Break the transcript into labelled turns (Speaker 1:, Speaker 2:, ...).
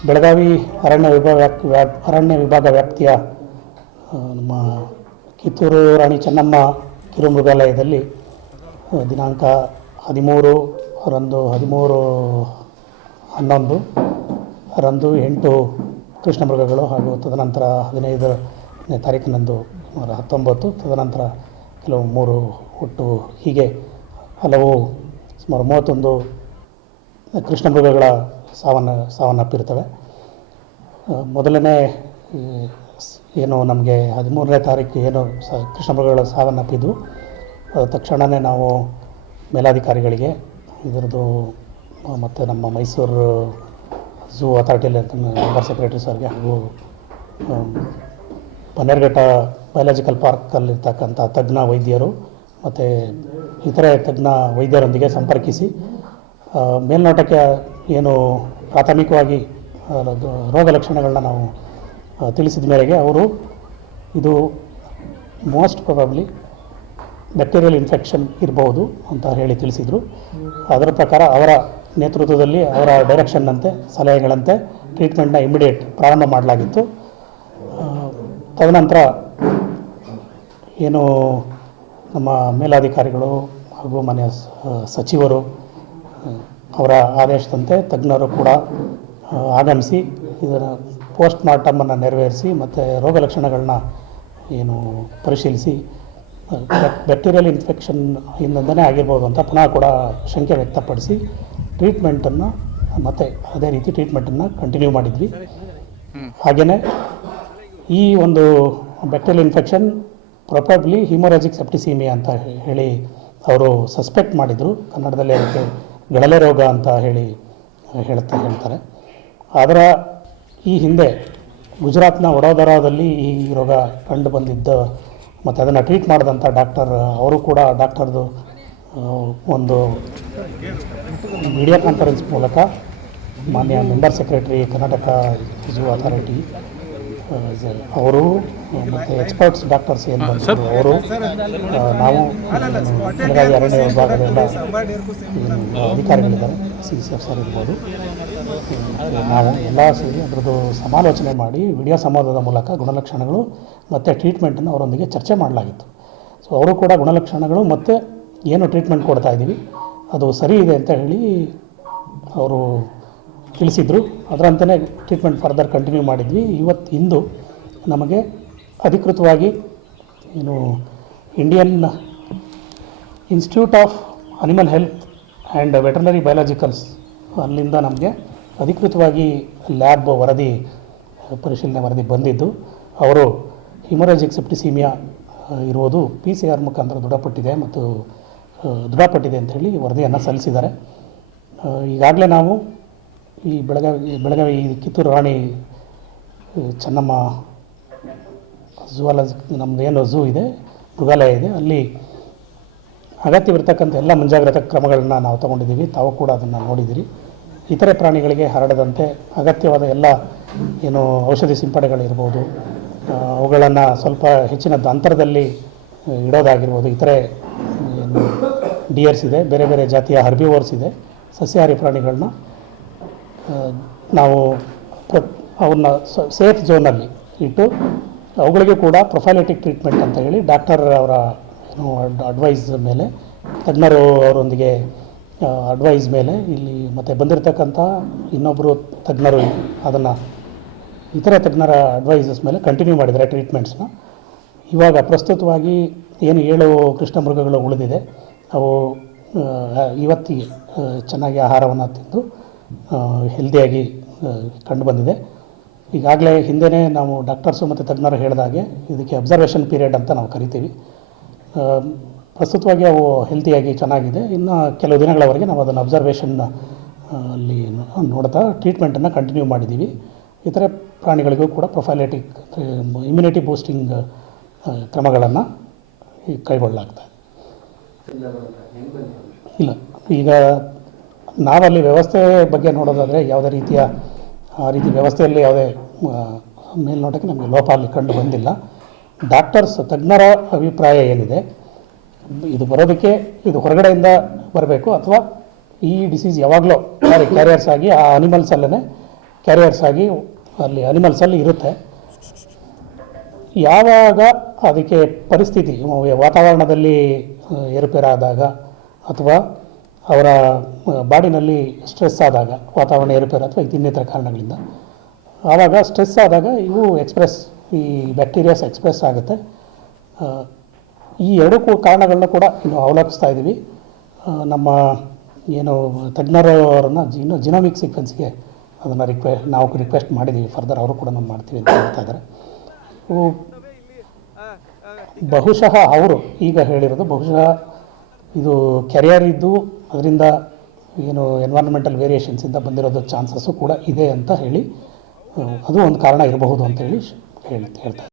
Speaker 1: ಬೆಳಗಾವಿ ಅರಣ್ಯ ವಿಭಾಗ ವ್ಯಾಪ್- ಅರಣ್ಯ ವಿಭಾಗ ವ್ಯಾಪ್ತಿಯ ನಮ್ಮ ಕಿತ್ತೂರು ರಾಣಿ ಚೆನ್ನಮ್ಮ ಕಿರು ಮೃಗಾಲಯದಲ್ಲಿ ದಿನಾಂಕ ಹದಿಮೂರು ರಂದು ಹದಿಮೂರು ಹನ್ನೊಂದು ರಂದು ಎಂಟು ಕೃಷ್ಣ ಮೃಗಗಳು ಹಾಗೂ ತದನಂತರ ಹದಿನೈದನೇ ತಾರೀಕಿನಂದು ಹತ್ತೊಂಬತ್ತು, ತದನಂತರ ಕೆಲವು ಮೂರು ಒಟ್ಟು ಹೀಗೆ ಹಲವು ಸುಮಾರು ಮೂವತ್ತೊಂದು ಕೃಷ್ಣ ಮೃಗಗಳ ಸಾವನ್ನ ಸಾವನ್ನಪ್ಪಿರ್ತವೆ ಮೊದಲನೇ ಏನು ನಮಗೆ ಹದಿಮೂರನೇ ತಾರೀಕು ಏನು ಸ ಕೃಷ್ಣಮೃಗಗಳು ಸಾವನ್ನಪ್ಪಿದ್ದು ತಕ್ಷಣವೇ ನಾವು ಮೇಲಾಧಿಕಾರಿಗಳಿಗೆ ಇದರದ್ದು ಮತ್ತು ನಮ್ಮ ಮೈಸೂರು ಝೂ ಅಥಾರಿಟಿಯಲ್ಲಿ ಮೆಂಬರ್ ಸೆಕ್ರೆಟರಿ ಸರ್ಗೆ ಹಾಗೂ ಬನ್ನೇರ್ಘಟ್ಟ ಬಯಲಾಜಿಕಲ್ ಪಾರ್ಕಲ್ಲಿರ್ತಕ್ಕಂಥ ತಜ್ಞ ವೈದ್ಯರು ಮತ್ತು ಇತರೆ ತಜ್ಞ ವೈದ್ಯರೊಂದಿಗೆ ಸಂಪರ್ಕಿಸಿ ಮೇಲ್ನೋಟಕ್ಕೆ ಏನು ಪ್ರಾಥಮಿಕವಾಗಿ ರೋಗ ಲಕ್ಷಣಗಳನ್ನ ನಾವು ತಿಳಿಸಿದ ಮೇರೆಗೆ ಅವರು ಇದು ಮೋಸ್ಟ್ ಪ್ರೊಬಬ್ಲಿ ಬ್ಯಾಕ್ಟೀರಿಯಲ್ ಇನ್ಫೆಕ್ಷನ್ ಇರಬಹುದು ಅಂತ ಹೇಳಿ ತಿಳಿಸಿದರು. ಅದರ ಪ್ರಕಾರ ಅವರ ನೇತೃತ್ವದಲ್ಲಿ ಅವರ ಡೈರೆಕ್ಷನ್ನಂತೆ, ಸಲಹೆಗಳಂತೆ ಟ್ರೀಟ್ಮೆಂಟ್ನ ಇಮಿಡಿಯೇಟ್ ಪ್ರಾರಂಭ ಮಾಡಲಾಗಿತ್ತು. ತದನಂತರ ಏನು ನಮ್ಮ ಮೇಲಾಧಿಕಾರಿಗಳು ಹಾಗೂ ಮನೆಯ ಸಚಿವರು ಅವರ ಆದೇಶದಂತೆ ತಜ್ಞರು ಕೂಡ ಆಗಮಿಸಿ ಇದರ ಪೋಸ್ಟ್ ಮಾರ್ಟಮನ್ನು ನೆರವೇರಿಸಿ ಮತ್ತು ರೋಗ ಲಕ್ಷಣಗಳನ್ನ ಏನು ಪರಿಶೀಲಿಸಿ ಬ್ಯಾಕ್ಟೀರಿಯಲ್ ಇನ್ಫೆಕ್ಷನ್ ಇಂದನೇ ಆಗಿರ್ಬೋದು ಅಂತ ಪುನಃ ಕೂಡ ಶಂಕೆ ವ್ಯಕ್ತಪಡಿಸಿ ಟ್ರೀಟ್ಮೆಂಟನ್ನು ಮತ್ತು ಅದೇ ರೀತಿ ಟ್ರೀಟ್ಮೆಂಟನ್ನು ಕಂಟಿನ್ಯೂ ಮಾಡಿದ್ವಿ. ಹಾಗೆಯೇ ಈ ಒಂದು bacterial infection probably hemorrhagic septicaemia ಅಂತ ಹೇಳಿ ಅವರು ಸಸ್ಪೆಕ್ಟ್ ಮಾಡಿದರು. ಕನ್ನಡದಲ್ಲಿ ಅದಕ್ಕೆ ಗಳಲೆ ರೋಗ ಅಂತ ಹೇಳಿ ಹೇಳ್ತಾ ಹೇಳ್ತಾರೆ. ಅದರ ಈ ಹಿಂದೆ ಗುಜರಾತ್ನ ವಡೋದರಾದಲ್ಲಿ ಈ ರೋಗ ಕಂಡು ಬಂದಿದ್ದ ಮತ್ತು ಅದನ್ನು ಟ್ರೀಟ್ ಮಾಡಿದಂಥ ಡಾಕ್ಟರ್, ಅವರು ಕೂಡ ಡಾಕ್ಟರ್ದು ಒಂದು ಮೀಡಿಯಾ ಕಾನ್ಫರೆನ್ಸ್ ಮೂಲಕ ಮಾನ್ಯ member secretary Karnataka zoo authority ಅವರು ಮತ್ತು ಎಕ್ಸ್ಪರ್ಟ್ಸ್ ಡಾಕ್ಟರ್ಸ್ ಏನು ಬಂದಿದ್ದರು ಅವರು ನಾವು ಬೆಳಗಾವಿ ಅರಣ್ಯ ವಿಭಾಗದಿಂದ ಅಧಿಕಾರಿಗಳಿದ್ದಾರೆ ಸಿ ಸಿ ಎಫ್ ಸರ್ ಇರ್ಬೋದು. ನಾವು ಎಲ್ಲ ಸೇರಿ ಅದರದ್ದು ಸಮಾಲೋಚನೆ ಮಾಡಿ ವಿಡಿಯೋ ಸಂವಾದದ ಮೂಲಕ ಗುಣಲಕ್ಷಣಗಳು ಮತ್ತು ಟ್ರೀಟ್ಮೆಂಟನ್ನು ಅವರೊಂದಿಗೆ ಚರ್ಚೆ ಮಾಡಲಾಗಿತ್ತು. ಸೊ ಅವರು ಕೂಡ ಗುಣಲಕ್ಷಣಗಳು ಮತ್ತು ಏನು ಟ್ರೀಟ್ಮೆಂಟ್ ಕೊಡ್ತಾ ಇದ್ದೀವಿ ಅದು ಸರಿ ಇದೆ ಅಂತ ಹೇಳಿ ಅವರು ತಿಳಿಸಿದರು. ಅದರಂತೆಯೇ ಟ್ರೀಟ್ಮೆಂಟ್ ಫರ್ದರ್ ಕಂಟಿನ್ಯೂ ಮಾಡಿದ್ವಿ. ಇವತ್ತು ಇಂದು ನಮಗೆ ಅಧಿಕೃತವಾಗಿ ಏನು Indian Institute of Animal Health and Veterinary Biologicals ಅಲ್ಲಿಂದ ನಮಗೆ ಅಧಿಕೃತವಾಗಿ ಲ್ಯಾಬ್ ವರದಿ, ಪರಿಶೀಲನೆ ವರದಿ ಬಂದಿದ್ದು, ಅವರು ಹಿಮೊರಾಜಿಕ್ ಸೆಪ್ಟಿಸೀಮಿಯಾ ಇರುವುದು ಪಿ ಸಿ ಆರ್ ಮುಖಾಂತರ ದೃಢಪಟ್ಟಿದೆ ಮತ್ತು ದೃಢಪಟ್ಟಿದೆ ಅಂತ ಹೇಳಿ ವರದಿಯನ್ನು ಸಲ್ಲಿಸಿದ್ದಾರೆ. ಈಗಾಗಲೇ ನಾವು ಈ ಬೆಳಗಾವಿ ಬೆಳಗಾವಿ ಕಿತ್ತೂರು ರಾಣಿ ಚನ್ನಮ್ಮ ಝೂವಾಲಜಿ ನಮ್ಮದು ಏನು ಝೂ ಇದೆ, ಮೃಗಾಲಯ ಇದೆ, ಅಲ್ಲಿ ಅಗತ್ಯವಿರ್ತಕ್ಕಂಥ ಎಲ್ಲ ಮುಂಜಾಗ್ರತಾ ಕ್ರಮಗಳನ್ನ ನಾವು ತಗೊಂಡಿದ್ದೀವಿ. ತಾವು ಕೂಡ ಅದನ್ನು ನೋಡಿದ್ದೀರಿ. ಇತರೆ ಪ್ರಾಣಿಗಳಿಗೆ ಹರಡದಂತೆ ಅಗತ್ಯವಾದ ಎಲ್ಲ ಏನು ಔಷಧಿ ಸಿಂಪಡೆಗಳಿರ್ಬೋದು ಅವುಗಳನ್ನು ಸ್ವಲ್ಪ ಹೆಚ್ಚಿನ ಅಂತರದಲ್ಲಿ ಇಡೋದಾಗಿರ್ಬೋದು. ಇತರೆ ಡಿಯರ್ಸ್ ಇದೆ, ಬೇರೆ ಬೇರೆ ಜಾತಿಯ ಹರ್ಬಿವರ್ಸ್ ಇದೆ, ಸಸ್ಯಾಹಾರಿ ಪ್ರಾಣಿಗಳನ್ನ ನಾವು ಅವನ್ನ ಸೇಫ್ ಝೋನಲ್ಲಿ ಇಟ್ಟು ಅವುಗಳಿಗೆ ಕೂಡ ಪ್ರೊಫೈಲೆಟಿಕ್ ಟ್ರೀಟ್ಮೆಂಟ್ ಅಂತ ಹೇಳಿ ಡಾಕ್ಟರ್ ಅವರ, ಏನು, ಅಡ್- ಅಡ್ವೈಸ್ ಮೇಲೆ, ತಜ್ಞರು ಅವರೊಂದಿಗೆ ಅಡ್ವೈಸ್ ಮೇಲೆ ಇಲ್ಲಿ ಮತ್ತು ಬಂದಿರತಕ್ಕಂಥ ಇನ್ನೊಬ್ಬರು ತಜ್ಞರು ಅದನ್ನು ಇತರ ತಜ್ಞರ ಅಡ್ವೈಸಸ್ ಮೇಲೆ ಕಂಟಿನ್ಯೂ ಮಾಡಿದ್ದಾರೆ ಟ್ರೀಟ್ಮೆಂಟ್ಸ್ನ ಇವಾಗ ಪ್ರಸ್ತುತವಾಗಿ ಏನು ಏಳು ಕೃಷ್ಣ ಮೃಗಗಳು ಉಳಿದಿದೆ, ಅವು ಇವತ್ತಿಗೆ ಚೆನ್ನಾಗಿ ಆಹಾರವನ್ನು ತಿಂದು ಹೆಲ್ದಿಯಾಗಿ ಕಂಡುಬಂದಿದೆ. ಈಗಾಗಲೇ ಹಿಂದೆಯೇ ನಾವು ಡಾಕ್ಟರ್ಸು ಮತ್ತು ತಜ್ಞರು ಹೇಳಿದಾಗೆ ಇದಕ್ಕೆ ಅಬ್ಸರ್ವೇಷನ್ ಪೀರಿಯಡ್ ಅಂತ ನಾವು ಕರಿತೀವಿ. ಪ್ರಸ್ತುತವಾಗಿ ಅವು ಹೆಲ್ತಿಯಾಗಿ ಚೆನ್ನಾಗಿದೆ. ಇನ್ನು ಕೆಲವು ದಿನಗಳವರೆಗೆ ನಾವು ಅದನ್ನು ಅಬ್ಸರ್ವೇಷನ್ ಅಲ್ಲಿ ನೋಡ್ತಾ ಟ್ರೀಟ್ಮೆಂಟನ್ನು ಕಂಟಿನ್ಯೂ ಮಾಡಿದ್ದೀವಿ. ಇತರೆ ಪ್ರಾಣಿಗಳಿಗೂ ಕೂಡ ಪ್ರೊಫೈಲೆಟಿಕ್ ಇಮ್ಯುನಿಟಿ ಬೂಸ್ಟಿಂಗ್ ಕ್ರಮಗಳನ್ನು ಕೈಗೊಳ್ಳಲಾಗ್ತದೆ ಇಲ್ಲ. ಈಗ ನಾವಲ್ಲಿ ವ್ಯವಸ್ಥೆ ಬಗ್ಗೆ ನೋಡೋದಾದರೆ ಯಾವುದೇ ರೀತಿಯ, ಆ ರೀತಿ ವ್ಯವಸ್ಥೆಯಲ್ಲಿ ಯಾವುದೇ ಮೇಲ್ನೋಟಕ್ಕೆ ನಮಗೆ ಲೋಪ ಅಲ್ಲಿ ಕಂಡು ಬಂದಿಲ್ಲ. ಡಾಕ್ಟರ್ಸ್ ತಜ್ಞರ ಅಭಿಪ್ರಾಯ ಏನಿದೆ? ಇದು ಬರೋದಕ್ಕೆ, ಇದು ಹೊರಗಡೆಯಿಂದ ಬರಬೇಕು ಅಥವಾ ಈ ಡಿಸೀಸ್ ಯಾವಾಗಲೂ ಕ್ಯಾರಿಯರ್ಸ್ ಆಗಿ, ಆ ಅನಿಮಲ್ಸಲ್ಲೇ ಕ್ಯಾರಿಯರ್ಸ್ ಆಗಿ ಅಲ್ಲಿ ಅನಿಮಲ್ಸಲ್ಲಿ ಇರುತ್ತೆ. ಯಾವಾಗ ಅದಕ್ಕೆ ಪರಿಸ್ಥಿತಿ, ವಾತಾವರಣದಲ್ಲಿ ಏರುಪೇರಾದಾಗ ಅಥವಾ ಅವರ ಬಾಡಿನಲ್ಲಿ ಸ್ಟ್ರೆಸ್ ಆದಾಗ ವಾತಾವರಣ ಏರುಪೇರು ಅಥವಾ ಇನ್ನಿತರ ಕಾರಣಗಳಿಂದ. ಆವಾಗ ಸ್ಟ್ರೆಸ್ ಆದಾಗ ಇವು ಎಕ್ಸ್ಪ್ರೆಸ್ ಈ ಬ್ಯಾಕ್ಟೀರಿಯಾಸ್ ಎಕ್ಸ್ಪ್ರೆಸ್ ಆಗುತ್ತೆ. ಈ ಎರಡು ಕೂ- ಕಾರಣಗಳನ್ನ ಕೂಡ ಇನ್ನು ಅವಲೋಕಿಸ್ತಾ ಇದ್ದೀವಿ. ನಮ್ಮ ಏನು ತಜ್ಞರವರನ್ನ ಜೀನೋ ಜಿನೋಮಿಕ್ ಸೀಕ್ವೆನ್ಸ್ಗೆ ಅದನ್ನು ರಿಕ್ವೆ ನಾವು ರಿಕ್ವೆಸ್ಟ್ ಮಾಡಿದ್ದೀವಿ. ಫರ್ದರ್ ಅವರು ಕೂಡ ನಾವು ಮಾಡ್ತೀವಿ ಅಂತ ಹೇಳ್ತಾ ಇದ್ದಾರೆ. ಬಹುಶಃ ಅವರು ಈಗ ಹೇಳಿರೋದು ಬಹುಶಃ ಇದು ಕೆರಿಯರ್ ಇದ್ದು ಅದರಿಂದ ಏನು ಎನ್ವೈರ್ಮೆಂಟಲ್ ವೇರಿಯೇಷನ್ಸಿಂದ ಬಂದಿರೋದು ಚಾನ್ಸಸ್ಸು ಕೂಡ ಇದೆ ಅಂತ ಹೇಳಿ, ಅದು ಒಂದು ಕಾರಣ ಇರಬಹುದು ಅಂತ ಹೇಳಿ ಹೇಳಿ ಹೇಳ್ತಾರೆ